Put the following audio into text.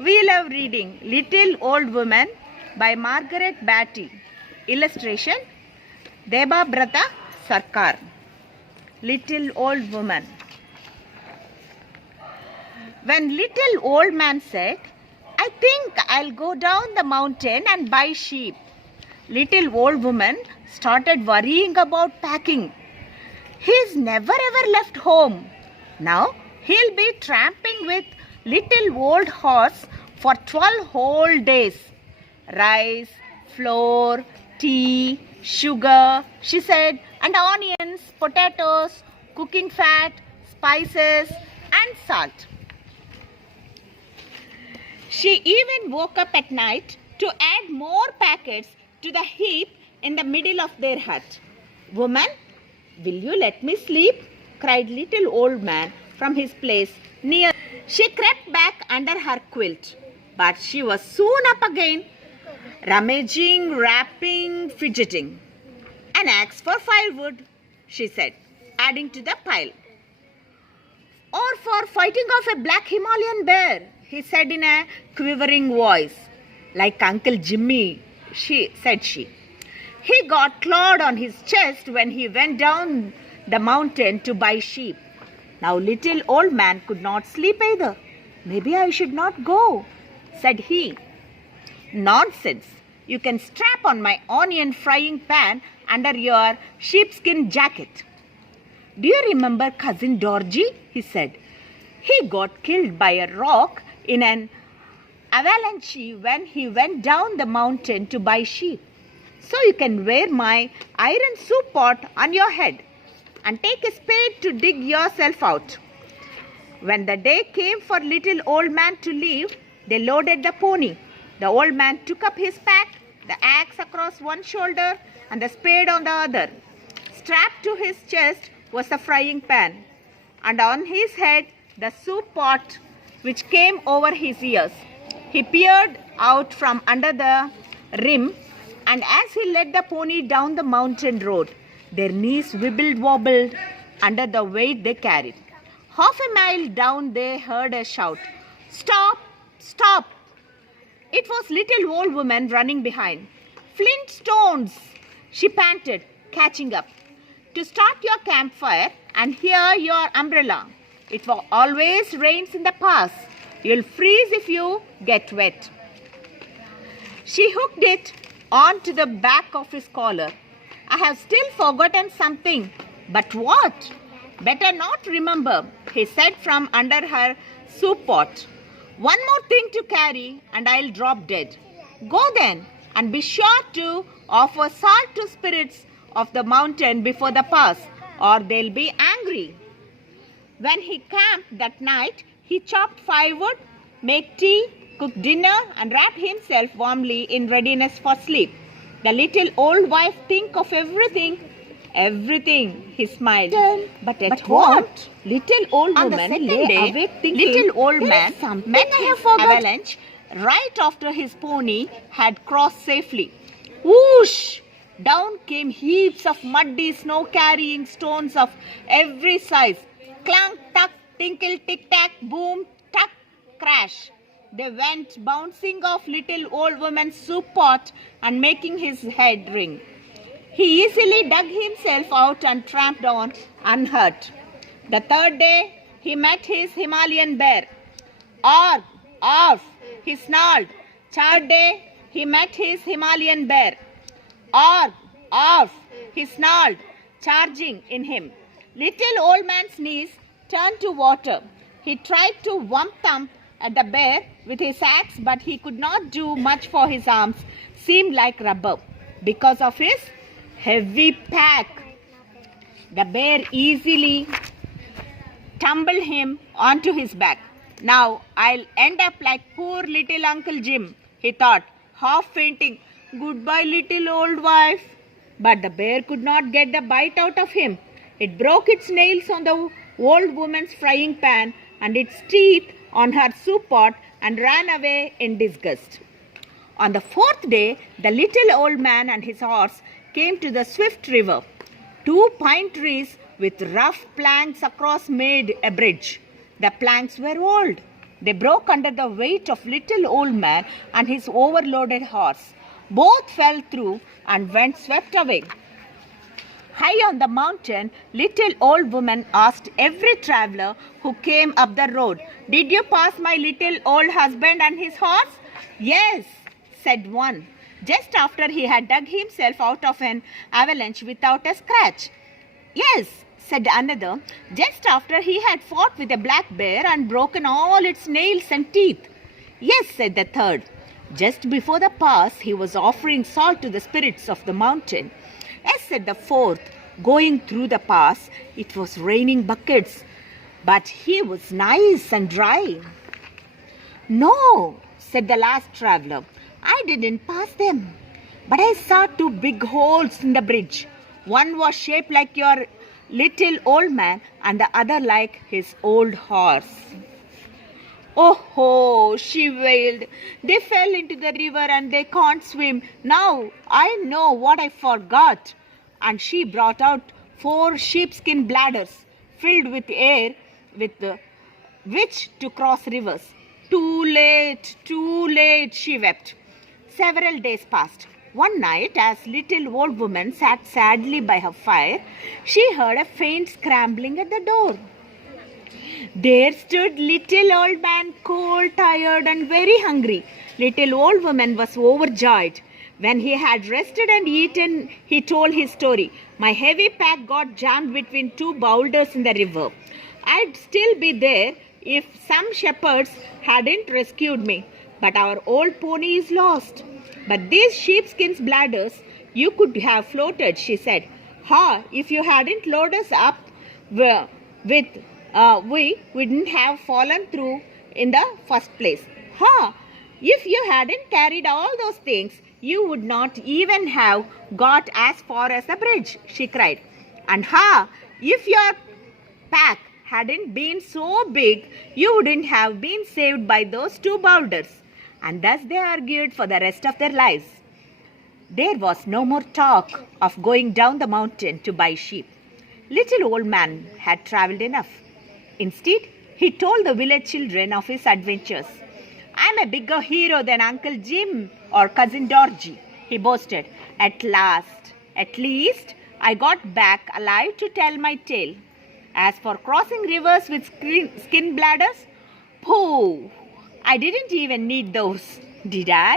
We love reading Little Old Woman by Margaret Batty. Illustration Debabrata Sarkar. Little Old Woman. When little old man said, "I think I'll go down the mountain and buy sheep," little old woman started worrying about packing. He's never ever left home. Now he'll be tramping with little old horse for 12 whole days. Rice, flour, tea, sugar, she said, and onions, potatoes, cooking fat, spices, and salt. She even woke up at night to add more packets to the heap in the middle of their hut. "Woman, will you let me sleep?" cried little old man from his place near. She crept back under her quilt, but she was soon up again, rummaging, rapping, fidgeting. "An axe for firewood," she said, adding to the pile. "Or for fighting off a black Himalayan bear," he said in a quivering voice. "Like Uncle Jimmy," said she. He got clawed on his chest when he went down the mountain to buy sheep. Now little old man could not sleep either. "Maybe I should not go," said he. "Nonsense. You can strap on my onion frying pan under your sheepskin jacket." "Do you remember Cousin Dorji?" he said. "He got killed by a rock in an avalanche when he went down the mountain to buy sheep. So you can wear my iron soup pot on your head and take a spade to dig yourself out." When the day came for little old man to leave, they loaded the pony. The old man took up his pack, the axe across one shoulder and the spade on the other. Strapped to his chest was the frying pan, and on his head the soup pot which came over his ears. He peered out from under the rim, and as he led the pony down the mountain road, their knees wibbled-wobbled under the weight they carried. Half a mile down they heard a shout, "Stop! Stop!" It was little old woman running behind. "Flint stones!" she panted, catching up. "To start your campfire and here your umbrella. It always rains in the pass. You'll freeze if you get wet." She hooked it onto the back of his collar. "I have still forgotten something." "But what?" "Better not remember," he said from under her soup pot. "One more thing to carry and I'll drop dead." "Go then, and be sure to offer salt to spirits of the mountain before the pass, or they'll be angry." When he camped that night, he chopped firewood, made tea, cooked dinner, and wrapped himself warmly in readiness for sleep. The little old wife think of everything, he smiled. But what? Little old woman lay awake thinking. Little old man met his avalanche right after his pony had crossed safely. Whoosh! Down came heaps of muddy, snow-carrying stones of every size. Clunk, tuck, tinkle, tick-tack, boom, tuck, crash. They went bouncing off little old woman's soup pot and making his head ring. He easily dug himself out and tramped on unhurt. The third day, he met his Himalayan bear. "Arf, arf," he snarled. Third day, he met his Himalayan bear. "Arf, arf," he snarled, charging in him. Little old man's knees turned to water. He tried to thump at the bear with his axe, but he could not do much, for his arms seemed like rubber because of his heavy pack. The bear easily tumbled him onto his back. "Now I'll end up like poor little Uncle Jim," he thought, half fainting. "Goodbye, little old wife." But the bear could not get the bite out of him. It broke its nails on the old woman's frying pan and its teeth on her soup pot and ran away in disgust. On the fourth day, the little old man and his horse came to the swift river. 2 pine trees with rough planks across made a bridge. The planks were old. They broke under the weight of little old man and his overloaded horse. Both fell through and went swept away. High on the mountain, little old woman asked every traveler who came up the road, "Did you pass my little old husband and his horse?" "Yes," said one, just after he had dug himself out of an avalanche without a scratch. "Yes," said another, just after he had fought with a black bear and broken all its nails and teeth. "Yes," said the third, just before the pass he was offering salt to the spirits of the mountain. "Yes," said the fourth, going through the pass it was raining buckets, but he was nice and dry. "No," said the last traveler, "I didn't pass them, but I saw two big holes in the bridge. One was shaped like your little old man and the other like his old horse." "Oh ho," she wailed. "They fell into the river and they can't swim. Now I know what I forgot." And she brought out 4 sheepskin bladders filled with air with which to cross rivers. Too late, she wept. Several days passed. One night, as little old woman sat sadly by her fire, she heard a faint scrambling at the door. There stood little old man, cold, tired, and very hungry. Little old woman was overjoyed. When he had rested and eaten, he told his story. "My heavy pack got jammed between 2 boulders in the river. I'd still be there if some shepherds hadn't rescued me. But our old pony is lost. But these sheepskin bladders, you could have floated," she said. "Ha, if you hadn't loaded us up we wouldn't have fallen through in the first place. Ha, if you hadn't carried all those things, you would not even have got as far as the bridge," she cried. "And ha, if your pack hadn't been so big, you wouldn't have been saved by those 2 boulders." And thus they argued for the rest of their lives. There was no more talk of going down the mountain to buy sheep. Little old man had travelled enough. Instead, he told the village children of his adventures. "I'm a bigger hero than Uncle Jim or Cousin Dorothy," he boasted. At least, I got back alive to tell my tale. As for crossing rivers with skin bladders, pooh, I didn't even need those, did I?"